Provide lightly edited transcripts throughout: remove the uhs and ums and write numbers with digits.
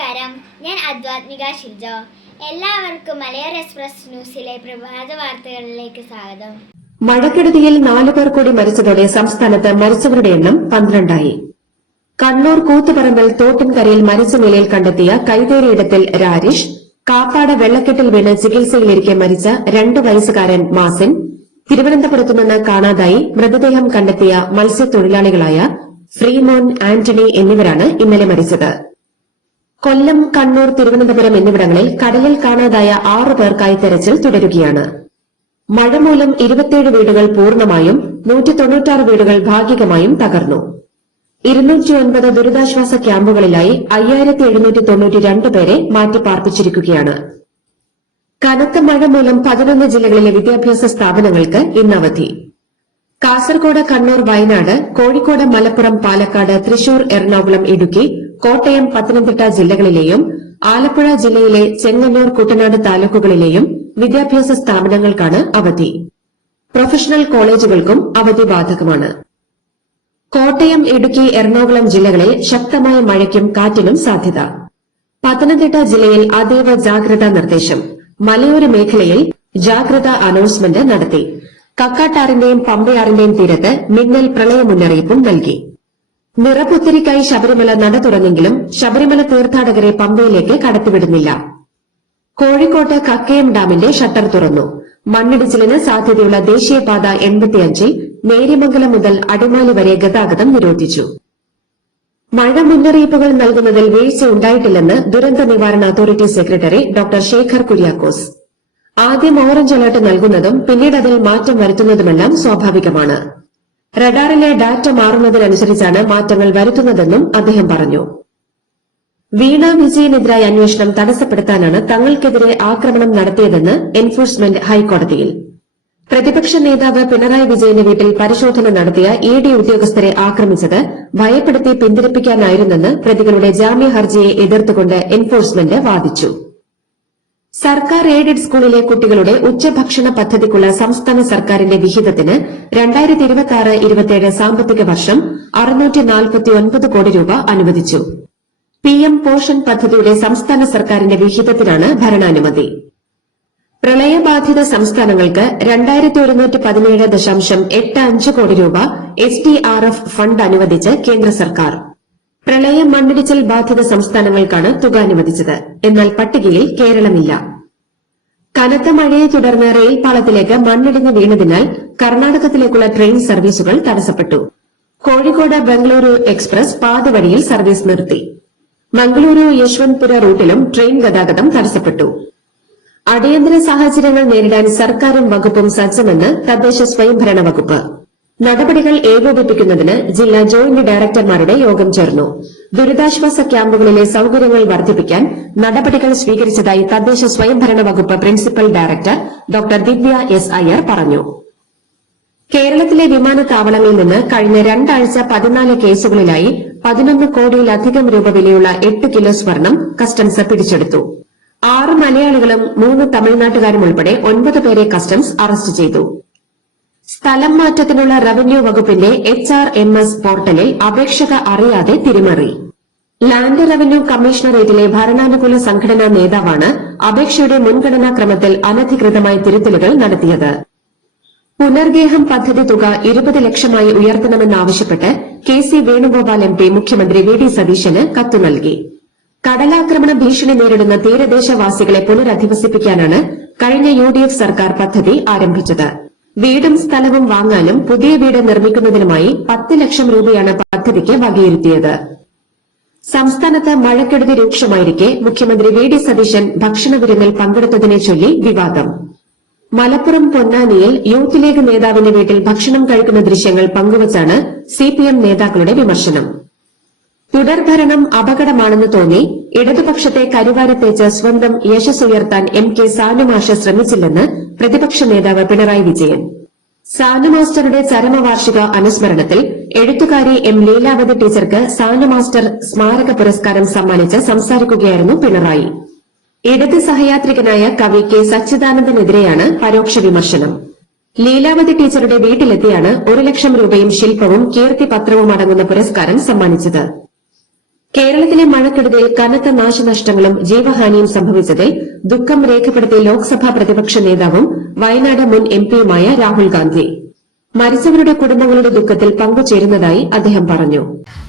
നമസ്കാരം, ഞാൻ അദ്വാത്മിക ഷിജോ. എല്ലാവർക്കും മലയോര എക്സ്പ്രസ് ന്യൂസിലെ പ്രഭാത വാർത്തകളിലേക്ക് സ്വാഗതം. മഴക്കെടുതിയിൽ 4 പേർ കൂടി മരിച്ചതോടെ സംസ്ഥാനത്ത് മരിച്ചവരുടെ എണ്ണം 12ആയി. കണ്ണൂർ കൂത്തുപറമ്പിൽ തോട്ടിൻകരയിൽ മരിച്ച നിലയിൽ കണ്ടെത്തിയ കൈതേരിയിടത്തിൽ രാരിഷ്, കാപ്പാട് വെള്ളക്കെട്ടിൽ വീണ് ചികിത്സയിലിരിക്കെ മരിച്ച 2 വയസ്സുകാരൻ മാസിൻ, തിരുവനന്തപുരത്തുനിന്ന് കാണാതായി മൃതദേഹം കണ്ടെത്തിയ മത്സ്യത്തൊഴിലാളികളായ ഫ്രീമോൻ, ആന്റണി എന്നിവരാണ് ഇന്നലെ മരിച്ചത്. കൊല്ലം, കണ്ണൂർ, തിരുവനന്തപുരം എന്നിവിടങ്ങളിൽ കടലിൽ കാണാതായ 6 പേർക്കായി തെരച്ചിൽ തുടരുകയാണ്. മഴ മൂലം 27 വീടുകൾ പൂർണ്ണമായും 196 വീടുകൾ ഭാഗികമായും തകർന്നു. 209 ദുരിതാശ്വാസ ക്യാമ്പുകളിലായി 5792 പേരെ മാറ്റിപ്പാർപ്പിച്ചിരിക്കുകയാണ്. കനത്ത മഴ മൂലം 11 ജില്ലകളിലെ വിദ്യാഭ്യാസ സ്ഥാപനങ്ങൾക്ക് ഇന്ന് അവധി. കാസർകോട്, കണ്ണൂർ, വയനാട്, കോഴിക്കോട്, മലപ്പുറം, പാലക്കാട്, തൃശൂർ, എറണാകുളം, ഇടുക്കി, കോട്ടയം, പത്തനംതിട്ട ജില്ലകളിലെയും ആലപ്പുഴ ജില്ലയിലെ ചെങ്ങന്നൂർ, കുട്ടനാട് താലൂക്കുകളിലെയും വിദ്യാഭ്യാസ സ്ഥാപനങ്ങൾക്കാണ് അവധി. പ്രൊഫഷണൽ കോളേജുകൾക്കും അവധി ബാധകമാണ്. കോട്ടയം, ഇടുക്കി, എറണാകുളം ജില്ലകളിൽ ശക്തമായ മഴയ്ക്കും കാറ്റിനും സാധ്യത. പത്തനംതിട്ട ജില്ലയിൽ അതീവ ജാഗ്രതാ നിർദ്ദേശം. മലയോര മേഖലയിൽ ജാഗ്രതാ അനൗൺസ്മെന്റ് നടത്തി. കക്കാട്ടാറിന്റെയും പമ്പയാറിന്റെയും തീരത്ത് മിന്നൽ പ്രളയ മുന്നറിയിപ്പും നൽകി. നിറപുത്തരിക്കായി ശബരിമല നട തുറന്നെങ്കിലും ശബരിമല തീർത്ഥാടകരെ പമ്പയിലേക്ക് കടത്തിവിടുന്നില്ല. കോഴിക്കോട്ട് കക്കയം ഡാമിന്റെ ഷട്ടർ തുറന്നു. മണ്ണിടിച്ചിലിന് സാധ്യതയുള്ള ദേശീയപാത 85-ൽ നേര്യമംഗലം മുതൽ അടിമാലി വരെ ഗതാഗതം നിരോധിച്ചു. മഴ മുന്നറിയിപ്പുകൾ നൽകുന്നതിൽ വീഴ്ച ഉണ്ടായിട്ടില്ലെന്ന് ദുരന്ത നിവാരണ authority secretary doctor Shekhar Kuriakose. ആദ്യം ഓറഞ്ച് അലർട്ട് നൽകുന്നതും പിന്നീട് അതിൽ മാറ്റം വരുത്തുന്നതുമെല്ലാം സ്വാഭാവികമാണ്. റഡാറിലെ ഡാറ്റ മാറുന്നതിനനുസരിച്ചാണ് മാറ്റങ്ങൾ വരുത്തുന്നതെന്നും അദ്ദേഹം പറഞ്ഞു. വീണ വിജയനെതിരായ അന്വേഷണം തടസ്സപ്പെടുത്താനാണ് തങ്ങൾക്കെതിരെ ആക്രമണം നടത്തിയതെന്ന് എൻഫോഴ്സ്മെന്റ് ഹൈക്കോടതിയിൽ. പ്രതിപക്ഷ നേതാവ് പിണറായി വിജയന്റെ വീട്ടിൽ പരിശോധന നടത്തിയ ED ഉദ്യോഗസ്ഥരെ ആക്രമിച്ചത് ഭയപ്പെടുത്തി പിന്തിരിപ്പിക്കാനായിരുന്നെന്ന് പ്രതികളുടെ ജാമ്യ ഹർജിയെ എതിർത്തുകൊണ്ട് എൻഫോഴ്സ്മെന്റ് വാദിച്ചു. സർക്കാർ എയ്ഡഡ് സ്കൂളിലെ കുട്ടികളുടെ ഉച്ചഭക്ഷണ പദ്ധതിക്കുള്ള സംസ്ഥാന സർക്കാരിന്റെ വിഹിതത്തിന് 2026-27 സാമ്പത്തിക വർഷം 649 കോടി രൂപ അനുവദിച്ചു. PM പോഷൻ പദ്ധതിയുടെ സംസ്ഥാന സർക്കാരിന്റെ വിഹിതത്തിനാണ് ഭരണാനുമതി. പ്രളയബാധിത സംസ്ഥാനങ്ങൾക്ക് 2117.85 കോടി രൂപ SDRF ഫണ്ട് അനുവദിച്ച് കേന്ദ്ര സർക്കാർ. പ്രളയം, മണ്ണിടിച്ചിൽ ബാധിത സംസ്ഥാനങ്ങൾക്കാണ് തുക അനുവദിച്ചത്. എന്നാൽ പട്ടികയിൽ കേരളമില്ല. കനത്ത മഴയെ തുടർന്ന് റെയിൽ പാളത്തിലേക്ക് മണ്ണിടിഞ്ഞ് വീണതിനാൽ കർണാടകത്തിലേക്കുള്ള ട്രെയിൻ സർവീസുകൾ തടസ്സപ്പെട്ടു. കോഴിക്കോട് ബംഗളൂരു എക്സ്പ്രസ് പാതിവഴിയിൽ സർവീസ് നിർത്തി. മംഗളൂരു യശ്വന്ത്പുര റൂട്ടിലും ട്രെയിൻ ഗതാഗതം തടസ്സപ്പെട്ടു. അടിയന്തര സാഹചര്യങ്ങൾ നേരിടാൻ സർക്കാരും വകുപ്പും സജ്ജമെന്ന് തദ്ദേശ സ്വയംഭരണ വകുപ്പ്. നടപടികൾ ഏകോപിപ്പിക്കുന്നതിന് ജില്ലാ ജോയിന്റ് ഡയറക്ടർമാരുടെ യോഗം ചേർന്നു. ദുരിതാശ്വാസ ക്യാമ്പുകളിലെ സൌകര്യങ്ങൾ വർദ്ധിപ്പിക്കാൻ നടപടികൾ സ്വീകരിച്ചതായി തദ്ദേശ സ്വയംഭരണ വകുപ്പ് പ്രിൻസിപ്പൽ ഡയറക്ടർ ഡോക്ടർ ദിവ്യ S. അയ്യർ പറഞ്ഞു. കേരളത്തിലെ വിമാനത്താവളങ്ങളിൽ നിന്ന് കഴിഞ്ഞ 2 ആഴ്ച 14 കേസുകളിലായി 11 കോടിയിലധികം രൂപ വിലയുള്ള 8 കിലോ സ്വർണം കസ്റ്റംസ് പിടിച്ചെടുത്തു. 6 മലയാളികളും 3 തമിഴ്നാട്ടുകാരും ഉൾപ്പെടെ 9 പേരെ കസ്റ്റംസ് അറസ്റ്റ് ചെയ്തു. സ്ഥലം മാറ്റത്തിനുള്ള റവന്യൂ വകുപ്പിന്റെ HRMS പോർട്ടലിൽ അപേക്ഷക അറിയാതെ തിരിമറി. ലാൻഡ് റവന്യൂ കമ്മീഷണറേറ്റിലെ ഭരണാനുകൂല സംഘടനാ നേതാവാണ് അപേക്ഷയുടെ മുൻഗണനാ ക്രമത്തിൽ അനധികൃതമായി തിരുത്തലുകൾ നടത്തിയത്. പുനർഗേഹം പദ്ധതി തുക 20 ലക്ഷമായി ഉയർത്തണമെന്നാവശ്യപ്പെട്ട് KC വേണുഗോപാൽ MP മുഖ്യമന്ത്രി VD സതീശന് കത്തു നൽകി. കടലാക്രമണ ഭീഷണി നേരിടുന്ന തീരദേശവാസികളെ പുനരധിവസിപ്പിക്കാനാണ് കഴിഞ്ഞ UDF സർക്കാർ പദ്ധതി ആരംഭിച്ചത്. വീടും സ്ഥലവും വാങ്ങാനും പുതിയ വീട് നിർമ്മിക്കുന്നതിനുമായി 10 ലക്ഷം രൂപയാണ് പദ്ധതിക്ക് വകയിരുത്തിയത്. സംസ്ഥാനത്ത് മഴക്കെടുതി രൂക്ഷമായിരിക്കെ മുഖ്യമന്ത്രി VD സതീശൻ ഭക്ഷണ വിരുന്നിൽ പങ്കെടുത്തതിനെ ചൊല്ലി വിവാദം. മലപ്പുറം പൊന്നാനിയിൽ യൂത്ത് ലീഗ് നേതാവിന്റെ വീട്ടിൽ ഭക്ഷണം കഴിക്കുന്ന ദൃശ്യങ്ങൾ പങ്കുവച്ചാണ് CPM നേതാക്കളുടെ വിമർശനം. തുടർഭരണം അപകടമാണെന്ന് തോന്നി ഇടതുപക്ഷത്തെ കരിവാരത്തേച്ച് സ്വന്തം യശസ്സുയർത്താൻ MK സാനുമാഷ് ശ്രമിച്ചില്ലെന്ന് പ്രതിപക്ഷ നേതാവ് പിണറായി വിജയൻ. സാനുമാസ്റ്ററുടെ ചരമവാർഷിക അനുസ്മരണത്തിൽ എഴുത്തുകാരി M. ലീലാവതി ടീച്ചർക്ക് സാനുമാസ്റ്റർ സ്മാരക പുരസ്കാരം സമ്മാനിച്ച് സംസാരിക്കുകയായിരുന്നു പിണറായി. ഇടത് സഹയാത്രികനായ കവി K. സച്ചിദാനന്ദനെതിരെയാണ് പരോക്ഷ വിമർശനം. ലീലാവതി ടീച്ചറുടെ വീട്ടിലെത്തിയാണ് 1 ലക്ഷം രൂപയും ശില്പവും കീർത്തിപത്രവും അടങ്ങുന്ന പുരസ്കാരം സമ്മാനിച്ചത്. കേരളത്തിലെ മഴക്കെടുതിയിൽ കനത്ത നാശനഷ്ടങ്ങളും ജീവഹാനിയും സംഭവിച്ചതിൽ ദുഃഖം രേഖപ്പെടുത്തിയ ലോക്സഭാ പ്രതിപക്ഷ നേതാവും വയനാട് മുൻ എംപിയുമായ രാഹുൽ ഗാന്ധി മരിച്ചവരുടെ കുടുംബങ്ങളുടെ ദുഃഖത്തിൽ പങ്കുചേരുന്നതായി അദ്ദേഹം പറഞ്ഞു.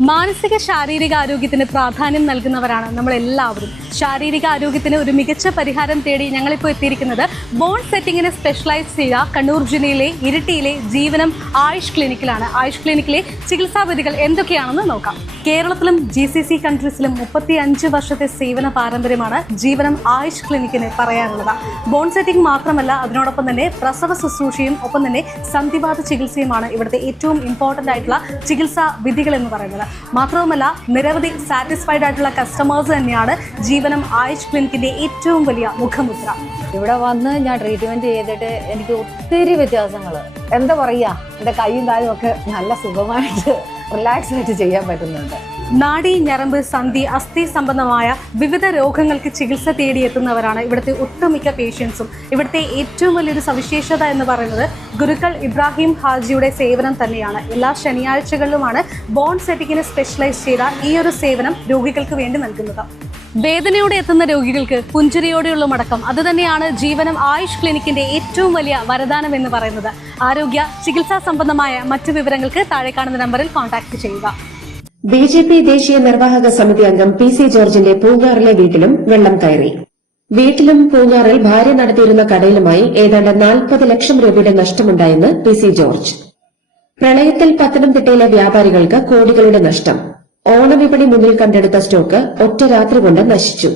മാനസിക ശാരീരിക ആരോഗ്യത്തിന് പ്രാധാന്യം നൽകുന്നവരാണ് നമ്മൾ എല്ലാവരും. ശാരീരിക ആരോഗ്യത്തിന് ഒരു മികച്ച പരിഹാരം തേടി ഞങ്ങളിപ്പോൾ എത്തിയിരിക്കുന്നത് ബോൺ സെറ്റിംഗിന് സ്പെഷ്യലൈസ് ചെയ്ത കണ്ണൂർ ജില്ലയിലെ ഇരിട്ടിയിലെ ജീവനം ആയുഷ് ക്ലിനിക്കിലാണ്. ആയുഷ് ക്ലിനിക്കിലെ ചികിത്സാ വിധികൾ എന്തൊക്കെയാണെന്ന് നോക്കാം. കേരളത്തിലും GCC കൺട്രീസിലും 35 വർഷത്തെ സേവന പാരമ്പര്യമാണ് ജീവനം ആയുഷ് ക്ലിനിക്കിന് പറയാനുള്ളത്. ബോൺ സെറ്റിംഗ് മാത്രമല്ല, അതിനോടൊപ്പം തന്നെ പ്രസവ ശുശ്രൂഷയും ഒപ്പം തന്നെ സന്ധിവാത ചികിത്സയുമാണ് ഇവിടുത്തെ ഏറ്റവും ഇമ്പോർട്ടൻ്റ് ആയിട്ടുള്ള ചികിത്സാ വിധികൾ എന്ന് പറയുന്നത്. മാത്രവുമല്ല, നിരവധി സാറ്റിസ്ഫൈഡ് ആയിട്ടുള്ള കസ്റ്റമേഴ്സ് തന്നെയാണ് ജീവനം ആയുഷ് ക്ലിനിക്കിന്റെ ഏറ്റവും വലിയ മുഖമുദ്ര. ഇവിടെ വന്ന് ഞാൻ ട്രീറ്റ്മെന്റ് ചെയ്തിട്ട് എനിക്ക് ഒത്തിരി വ്യത്യാസങ്ങൾ, എന്താ പറയുക, എൻ്റെ കൈയും കാലും ഒക്കെ നല്ല സുഖമായിട്ട് റിലാക്സ് ആയിട്ട് ചെയ്യാൻ പറ്റുന്നുണ്ട്. നാഡി, ഞരമ്പ്, സന്ധി, അസ്ഥി സംബന്ധമായ വിവിധ രോഗങ്ങൾക്ക് ചികിത്സ തേടിയെത്തുന്നവരാണ് ഇവിടുത്തെ ഒട്ടുമിക്ക പേഷ്യൻസും. ഇവിടുത്തെ ഏറ്റവും വലിയൊരു സവിശേഷത എന്ന് പറയുന്നത് ഗുരുക്കൾ ഇബ്രാഹിം ഹാജിയുടെ സേവനം തന്നെയാണ്. എല്ലാ ശനിയാഴ്ചകളിലുമാണ് ബോൺ സെറ്റിങ്ങിന് സ്പെഷ്യലൈസ് ചെയ്ത ഈ ഒരു സേവനം രോഗികൾക്ക് വേണ്ടി നൽകുന്നത്. വേദനയോടെ എത്തുന്ന രോഗികൾക്ക് പുഞ്ചിരിയോടെയുള്ള മടക്കം, അതുതന്നെയാണ് ജീവനം ആയുഷ് ക്ലിനിക്കിന്റെ ഏറ്റവും വലിയ വരദാനം എന്ന് പറയുന്നത്. ആരോഗ്യ ചികിത്സാ സംബന്ധമായ മറ്റു വിവരങ്ങൾക്ക് താഴെ കാണുന്ന നമ്പറിൽ കോൺടാക്ട് ചെയ്യുക. BJP ദേശീയ നിർവാഹക സമിതി അംഗം PC ജോർജിന്റെ പൂഞ്ഞാറിലെ വീട്ടിലും വെള്ളം കയറി. വീട്ടിലും പൂഞ്ഞാറിൽ ഭാര്യ നടത്തിയിരുന്ന കടയിലുമായി ഏതാണ്ട് 40 ലക്ഷം രൂപയുടെ നഷ്ടമുണ്ടായെന്ന് PC ജോർജ്. പ്രളയത്തിൽ പത്തനംതിട്ടയിലെ വ്യാപാരികൾക്ക് കോടികളുടെ നഷ്ടം. ഓണവിപണി മുന്നിൽ കണ്ടെടുത്ത സ്റ്റോക്ക് ഒറ്റ രാത്രി കൊണ്ട് നശിച്ചു.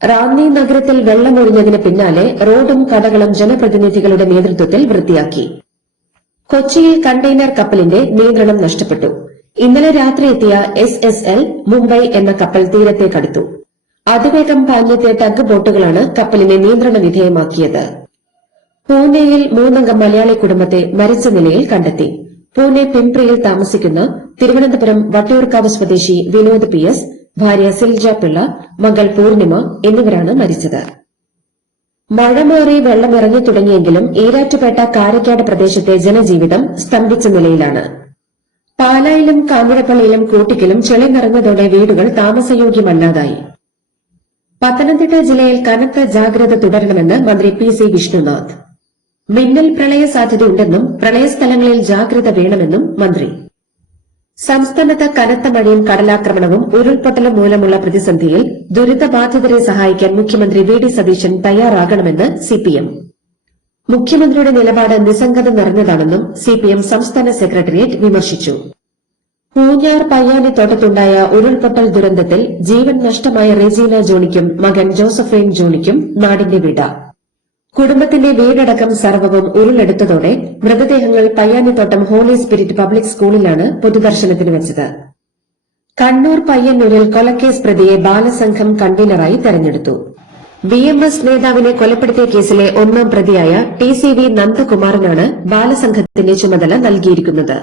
റാന്നി നഗരത്തിൽ വെള്ളമൊഴിഞ്ഞതിന് പിന്നാലെ റോഡും കടകളും ജനപ്രതിനിധികളുടെ നേതൃത്വത്തിൽ വൃത്തിയാക്കി. കൊച്ചിയിൽ കണ്ടെയ്നർ കപ്പലിന്റെ നിയന്ത്രണം നഷ്ടപ്പെട്ടു. ഇന്നലെ രാത്രി എത്തിയ SSL മുംബൈ എന്ന കപ്പൽ തീരത്തേക്കടുത്തു. അതിവേഗം പാഞ്ഞെത്തിയ ടഗ് ബോട്ടുകളാണ് കപ്പലിനെ നിയന്ത്രണ വിധേയമാക്കിയത്. പൂനെയിൽ 3 മലയാളി കുടുംബത്തെ മരിച്ച നിലയിൽ കണ്ടെത്തി. പൂനെ പിംപ്രിയിൽ താമസിക്കുന്ന തിരുവനന്തപുരം വട്ടിയൂർക്കാവ് സ്വദേശി വിനോദ് PS, ഭാര്യ സിൽജ പിള്ള, മകൾ പൂർണിമ എന്നിവരാണ് മരിച്ചത്. മഴ മാറി വെള്ളമിറങ്ങി തുടങ്ങിയെങ്കിലും ഈരാറ്റുപേട്ട കാരക്കാട് പ്രദേശത്തെ ജനജീവിതം സ്തംഭിച്ച നിലയിലാണ്. പാലായിലും കാഞ്ഞിരപ്പള്ളിയിലും കൂട്ടിക്കലും ചെളി നിറഞ്ഞതോടെ വീടുകൾ താമസയോഗ്യമല്ലാതായി. പത്തനംതിട്ട ജില്ലയിൽ കനത്ത ജാഗ്രത തുടരണമെന്ന് മന്ത്രി PC വിഷ്ണുനാഥ്. മിന്നൽ പ്രളയ സാധ്യതയുണ്ടെന്നും പ്രളയസ്ഥലങ്ങളിൽ ജാഗ്രത വേണമെന്നും മന്ത്രി. സംസ്ഥാനത്ത് കനത്ത മഴയും കടലാക്രമണവും ഉരുൾപൊട്ടലും മൂലമുള്ള പ്രതിസന്ധിയിൽ ദുരിതബാധിതരെ സഹായിക്കാൻ മുഖ്യമന്ത്രി VD സതീശൻ തയ്യാറാകണമെന്ന് CPM. മുഖ്യമന്ത്രിയുടെ നിലപാട് നിസ്സംഗത നിറഞ്ഞതാണെന്നും CPM സംസ്ഥാന സെക്രട്ടേറിയറ്റ് വിമർശിച്ചു. പൂഞ്ഞാർ പയ്യാനിത്തോട്ടത്തുണ്ടായ ഉരുൾപൊട്ടൽ ദുരന്തത്തിൽ ജീവൻ നഷ്ടമായ റെജീന ജോണിക്കും മകൻ ജോസഫൈൻ ജോണിക്കും നാടിന്റെ വിട. കുടുംബത്തിന്റെ വീടടക്കം സർവ്വവും ഉരുളെടുത്തതോടെ മൃതദേഹങ്ങൾ പയ്യാനിത്തോട്ടം ഹോളി സ്പിരിറ്റ് പബ്ലിക് സ്കൂളിലാണ് പൊതുദർശനത്തിന് വെച്ചത്. കണ്ണൂർ പയ്യന്നൂരിൽ കൊലക്കേസ് പ്രതിയെ ബാലസംഘം കൺവീനറായി തെരഞ്ഞെടുത്തു. BMS നേതാവിനെ കൊലപ്പെടുത്തിയ കേസിലെ 1ാം പ്രതിയായ TCV നന്ദകുമാറിനാണ് ബാലസംഘത്തിന്റെ ചുമതല നൽകിയിരിക്കുന്നത്.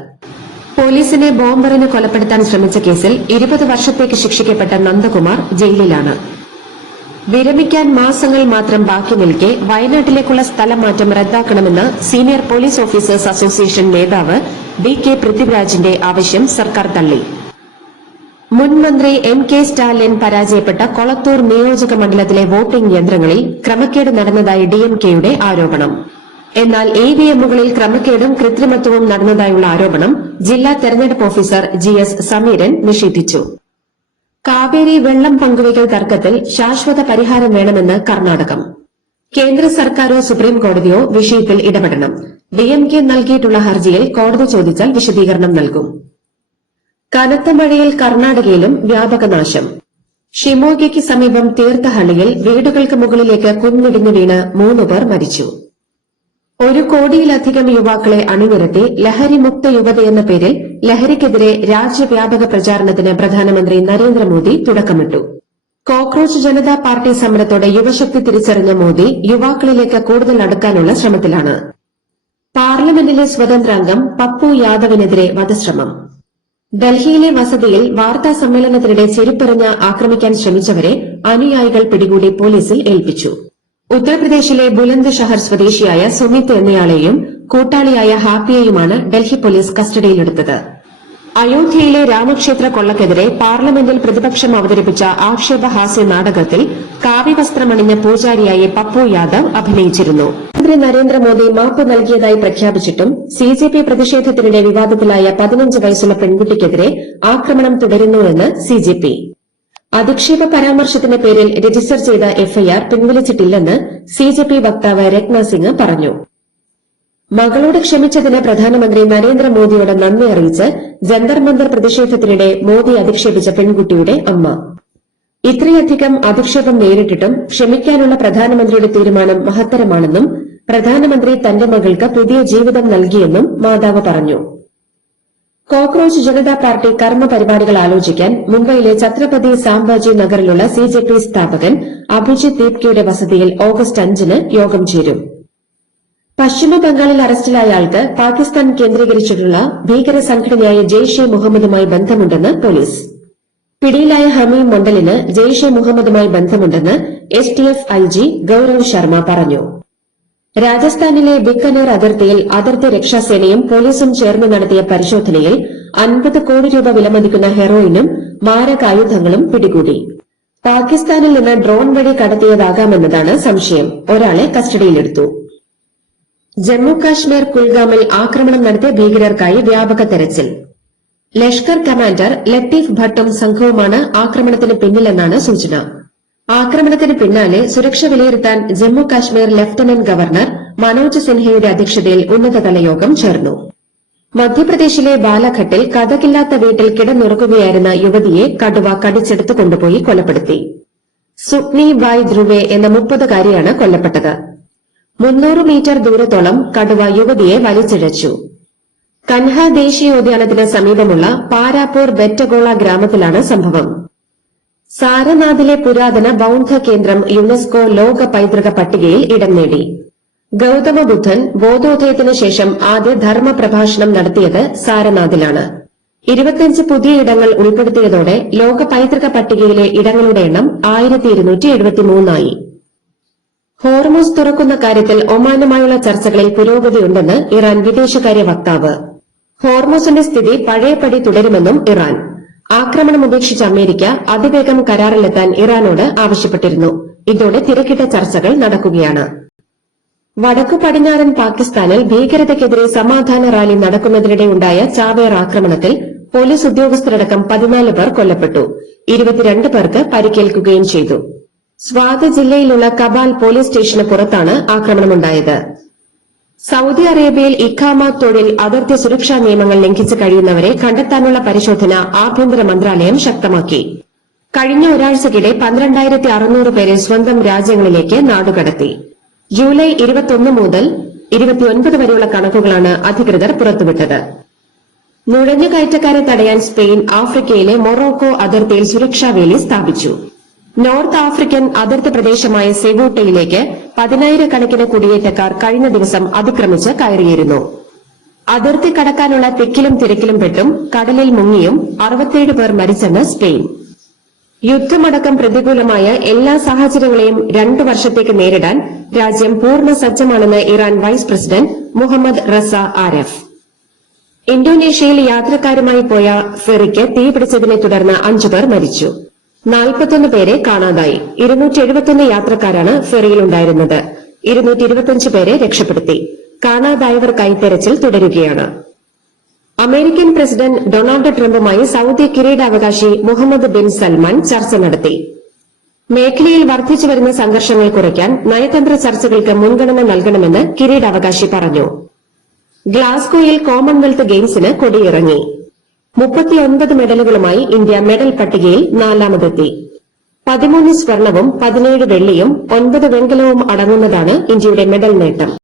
പോലീസിനെ ബോംബെറിന് കൊലപ്പെടുത്താൻ ശ്രമിച്ച കേസിൽ 20 വർഷത്തേക്ക് ശിക്ഷിക്കപ്പെട്ട നന്ദകുമാർ ജയിലിലാണ്. വിരമിക്കാൻ മാസങ്ങൾ മാത്രം ബാക്കി നിൽക്കെ വയനാട്ടിലേക്കുള്ള സ്ഥലം മാറ്റം റദ്ദാക്കണമെന്ന് സീനിയർ പോലീസ് ഓഫീസേഴ്സ് അസോസിയേഷൻ നേതാവ് DK പൃഥ്വിരാജിന്റെ ആവശ്യം സർക്കാർ തള്ളി. മുൻ മന്ത്രി MK സ്റ്റാലിൻ പരാജയപ്പെട്ട കൊളത്തൂർ നിയോജക മണ്ഡലത്തിലെ വോട്ടിംഗ് യന്ത്രങ്ങളിൽ ക്രമക്കേട് നടന്നതായി DMKയുടെ ആരോപണം. എന്നാൽ EVMകളിൽ ക്രമക്കേടും കൃത്രിമത്വവും നടന്നതായുള്ള ആരോപണം ജില്ലാ തെരഞ്ഞെടുപ്പ് ഓഫീസർ GS സമീരൻ നിഷേധിച്ചു. കാവേരി വെള്ളം പങ്കുവയ്ക്കൽ തർക്കത്തിൽ ശാശ്വത പരിഹാരം വേണമെന്ന് കർണാടകം. കേന്ദ്ര സർക്കാരോ സുപ്രീംകോടതിയോ വിഷയത്തിൽ ഇടപെടണം. DMK നൽകിയിട്ടുള്ള ഹർജിയിൽ കോടതി ചോദിച്ചാൽ വിശദീകരണം നൽകും. കനത്ത മഴയിൽ കർണാടകയിലും വ്യാപക നാശം. ഷിമോഗയ്ക്ക് സമീപം തീർത്ഥഹള്ളിയിൽ വീടുകൾക്ക് മുകളിലേക്ക് കുന്നിടിഞ്ഞു വീണ് 3 പേർ മരിച്ചു. 1 കോടിയിലധികം യുവാക്കളെ അണിനിരത്തി ലഹരിമുക്ത യുവതയെന്ന പേരിൽ ലഹരിക്കെതിരെ രാജ്യവ്യാപക പ്രചാരണത്തിന് പ്രധാനമന്ത്രി നരേന്ദ്രമോദി തുടക്കമിട്ടു. കോക്രോച്ച് ജനതാ പാർട്ടി സമരത്തോടെ യുവശക്തി തിരിച്ചറിഞ്ഞ മോദി യുവാക്കളിലേക്ക് കൂടുതൽ അടുക്കാനുള്ള ശ്രമത്തിലാണ്. പാർലമെന്റിലെ സ്വതന്ത്രാംഗം പപ്പു യാദവിനെതിരെ വധശ്രമം. ഡൽഹിയിലെ വസതിയിൽ വാർത്താ സമ്മേളനത്തിനിടെ ചെരുപ്പെറിഞ്ഞ് ആക്രമിക്കാൻ ശ്രമിച്ചവരെ അനുയായികൾ പിടികൂടി പോലീസിൽ ഏൽപ്പിച്ചു. ഉത്തർപ്രദേശിലെ ബുലന്ദ് ഷഹർ സ്വദേശിയായ സുമിത് എന്നയാളെയും കൂട്ടാളിയായ ഹാപ്പിയെയുമാണ് ഡൽഹി പോലീസ് കസ്റ്റഡിയിലെടുത്തത്. അയോധ്യയിലെ രാമക്ഷേത്ര കൊള്ളക്കെതിരെ പാർലമെന്റിൽ പ്രതിപക്ഷം അവതരിപ്പിച്ച ആക്ഷേപഹാസ്യ നാടകത്തിൽ കാവ്യവസ്ത്രമണിഞ്ഞ പൂജാരിയായി പപ്പു യാദവ് അഭിനയിച്ചിരുന്നു. പ്രധാനമന്ത്രി നരേന്ദ്രമോദി മാപ്പ് നൽകിയതായി പ്രഖ്യാപിച്ചിട്ടും സിജെപി പ്രതിഷേധത്തിനിടെ വിവാദത്തിലായ 15 വയസ്സുള്ള പെൺകുട്ടിക്കെതിരെ ആക്രമണം തുടരുന്നുവെന്ന് സിജെപി. അധിക്ഷേപ പരാമർശത്തിന്റെ പേരിൽ രജിസ്റ്റർ ചെയ്ത എഫ്ഐആർ പിൻവലിച്ചിട്ടില്ലെന്ന് സിജെപി വക്താവ് രത്ന സിംഗ് പറഞ്ഞു. മകളോട് ക്ഷമിച്ചതിന് പ്രധാനമന്ത്രി നരേന്ദ്രമോദിയോട് നന്ദി അറിയിച്ച് ജന്തർ മന്ദർ പ്രതിഷേധത്തിനിടെ മോദി അധിക്ഷേപിച്ച പെൺകുട്ടിയുടെ അമ്മ. ഇത്രയധികം അധിക്ഷേപം നേരിട്ടിട്ടും ക്ഷമിക്കാനുള്ള പ്രധാനമന്ത്രിയുടെ തീരുമാനം മഹത്തരമാണെന്നും പ്രധാനമന്ത്രി തന്റെ മകൾക്ക് പുതിയ ജീവിതം നൽകിയെന്നും മാതാവ് പറഞ്ഞു. കോക്രോച്ച് ജനതാ പാർട്ടി കർമ്മ പരിപാടികൾ ആലോചിക്കാൻ മുംബൈയിലെ ഛത്രപതി സാംഭാജി നഗറിലുള്ള സിജെപി സ്ഥാപകൻ അഭിജിത് ദീപ്കയുടെ വസതിയിൽ ഓഗസ്റ്റ് 5-ന് യോഗം ചേരും. പശ്ചിമ ബംഗാളിൽ അറസ്റ്റിലായ ആൾക്ക് പാകിസ്ഥാൻ കേന്ദ്രീകരിച്ചിട്ടുള്ള ഭീകര സംഘടനയായ ജെയ്ഷെ മുഹമ്മദുമായി ബന്ധമുണ്ടെന്ന് പോലീസ്. പിടിയിലായ ഹമീം മൊണ്ടലിന് ജെയ്ഷെ മുഹമ്മദുമായി ബന്ധമുണ്ടെന്ന് എസ്ടിഎഫ് ഐജി ഗൌരവ് ശർമ്മ പറഞ്ഞു. രാജസ്ഥാനിലെ ബിക്കനേർ അതിർത്തിയിൽ അതിർത്തി രക്ഷാസേനയും പോലീസും ചേർന്ന് നടത്തിയ പരിശോധനയിൽ 50 കോടി രൂപ വിലമതിക്കുന്ന ഹെറോയിനും മാരകായുധങ്ങളും പിടികൂടി. പാകിസ്ഥാനിൽ നിന്ന് ഡ്രോൺ വഴി കടത്തിയതാകാമെന്നതാണ് സംശയം. ഒരാളെ കസ്റ്റഡിയിലെടുത്തു. ജമ്മു കാശ്മീർ കുൽഗാമിൽ ആക്രമണം നടത്തിയ ഭീകരർക്കായി വ്യാപക തെരച്ചിൽ. ലഷ്കർ കമാൻഡർ ലത്തീഫ് ഭട്ടും സംഘവുമാണ് ആക്രമണത്തിന് പിന്നിലെന്നാണ് സൂചന. ആക്രമണത്തിന് പിന്നാലെ സുരക്ഷ വിലയിരുത്താൻ ജമ്മു കാശ്മീർ ലഫ്റ്റനന്റ് ഗവർണർ മനോജ് സിൻഹയുടെ അധ്യക്ഷതയിൽ ഉന്നതതല യോഗം ചേർന്നു. മധ്യപ്രദേശിലെ ബാലഘട്ടിൽ കതകില്ലാത്ത വീട്ടിൽ കിടന്നുറങ്ങുകയായിരുന്ന യുവതിയെ കടുവ കടിച്ചെടുത്ത് കൊണ്ടുപോയി കൊലപ്പെടുത്തി. സുപ്നി ബായ് ധ്രുവെ എന്ന 30-കാരിയാണ് കൊല്ലപ്പെട്ടത്. 300 മീറ്റർ ദൂരത്തോളം കടുവ യുവതിയെ വലിച്ചിഴച്ചു. കൻഹ ദേശീയോദ്യാനത്തിന് സമീപമുള്ള പാരാപൂർ ബെറ്റഗോള ഗ്രാമത്തിലാണ് സംഭവം. സാരനാഥിലെ പുരാതന ബൌദ്ധ കേന്ദ്രം യുനെസ്കോ ലോക പൈതൃക പട്ടികയിൽ ഇടം നേടി. ഗൌതമ ബുദ്ധൻ ബോധോദയത്തിന് ശേഷം ആദ്യ ധർമ്മ പ്രഭാഷണം നടത്തിയത് സാരനാഥിലാണ്. 25 പുതിയ ഇടങ്ങൾ ഉൾപ്പെടുത്തിയതോടെ ലോക പൈതൃക പട്ടികയിലെ ഇടങ്ങളുടെ എണ്ണം 1273 ആയി. ഹോർമൂസ് തുറക്കുന്ന കാര്യത്തിൽ ഒമാനുമായുള്ള ചർച്ചകളിൽ പുരോഗതിയുണ്ടെന്ന് ഇറാൻ വിദേശകാര്യ വക്താവ്. ഹോർമൂസിന്റെ സ്ഥിതി പഴയപടി തുടരുമെന്നും ഇറാൻ. ആക്രമണം ഉപേക്ഷിച്ച അമേരിക്ക അതിവേഗം കരാറിലെത്താൻ ഇറാനോട് ആവശ്യപ്പെട്ടിരുന്നു. ഇതോടെ തിരക്കിട്ട ചർച്ചകൾ നടക്കുകയാണ്. വടക്കു പടിഞ്ഞാറൻ പാകിസ്ഥാനിൽ ഭീകരതയ്ക്കെതിരെ സമാധാന റാലി നടക്കുന്നതിനിടെയുണ്ടായ ചാവേർ ആക്രമണത്തിൽ പോലീസ് ഉദ്യോഗസ്ഥരടക്കം 14 പേർ കൊല്ലപ്പെട്ടു. 22 പേർക്ക് പരിക്കേൽക്കുകയും ചെയ്തു. സ്വാത് ജില്ലയിലുള്ള കബാൽ പോലീസ് സ്റ്റേഷന് പുറത്താണ് ആക്രമണമുണ്ടായത്. സൌദി അറേബ്യയിൽ ഇഖാമ തൊഴിൽ അതിർത്തി സുരക്ഷാ നിയമങ്ങൾ ലംഘിച്ച് കഴിയുന്നവരെ കണ്ടെത്താനുള്ള പരിശോധന ആഭ്യന്തര മന്ത്രാലയം ശക്തമാക്കി. കഴിഞ്ഞ ഒരാഴ്ചയ്ക്കിടെ 12,600 പേരെ സ്വന്തം രാജ്യങ്ങളിലേക്ക് നാടുകടത്തി. ജൂലൈ 21 മുതൽ 29 വരെയുള്ള കണക്കുകളാണ് അധികൃതർ പുറത്തുവിട്ടത്. നുഴഞ്ഞുകയറ്റക്കാരെ തടയാൻ സ്പെയിൻ ആഫ്രിക്കയിലെ മൊറോക്കോ അതിർത്തിയിൽ സുരക്ഷാവേലി സ്ഥാപിച്ചു. നോർത്ത് ആഫ്രിക്കൻ അതിർത്തി പ്രദേശമായ സെവൂട്ടയിലേക്ക് 10,000 കണക്കിന് കുടിയേറ്റക്കാർ കഴിഞ്ഞ ദിവസം അതിക്രമിച്ച് കയറിയിരുന്നു. അതിർത്തി കടക്കാനുള്ള തിക്കിലും തിരക്കിലും പെട്ടും കടലിൽ മുങ്ങിയും 67 പേർ മരിച്ചെന്ന് സ്പെയിൻ. യുദ്ധമടക്കം പ്രതികൂലമായ എല്ലാ സാഹചര്യങ്ങളെയും 2 വർഷത്തേക്ക് നേരിടാൻ രാജ്യം പൂർണ്ണ സജ്ജമാണെന്ന് Iran vice president Mohammad Reza Aref. ഇന്തോനേഷ്യയിൽ യാത്രക്കാരുമായി പോയ ഫെറിക്ക് തീപിടിച്ചതിനെ തുടർന്ന് 5 പേർ മരിച്ചു. 41 പേരെ കാണാതായി. 271 യാത്രക്കാരാണ് ഫെറിയിലുണ്ടായിരുന്നത്. 225 പേരെ രക്ഷപ്പെടുത്തി. കാണാതായവർക്കായി തെരച്ചിൽ തുടരുകയാണ്. അമേരിക്കൻ പ്രസിഡന്റ് ഡൊണാൾഡ് ട്രംപുമായി സൌദി കിരീടാവകാശി മുഹമ്മദ് ബിൻ സൽമാൻ ചർച്ച നടത്തി. മേഖലയിൽ വർദ്ധിച്ചുവരുന്ന സംഘർഷങ്ങൾ കുറയ്ക്കാൻ നയതന്ത്ര ചർച്ചകൾക്ക് മുൻഗണന നൽകണമെന്ന് കിരീടാവകാശി പറഞ്ഞു. ഗ്ലാസ്ഗോയിൽ കോമൺവെൽത്ത് ഗെയിംസിന് കൊടിയിറങ്ങി. 39 മെഡലുകളുമായി ഇന്ത്യ മെഡൽ പട്ടികയിൽ 4-ാമതെത്തി. 13 സ്വർണവും 17 വെള്ളിയും 9 വെങ്കലവും അടങ്ങുന്നതാണ് ഇന്ത്യയുടെ മെഡൽ നേട്ടം.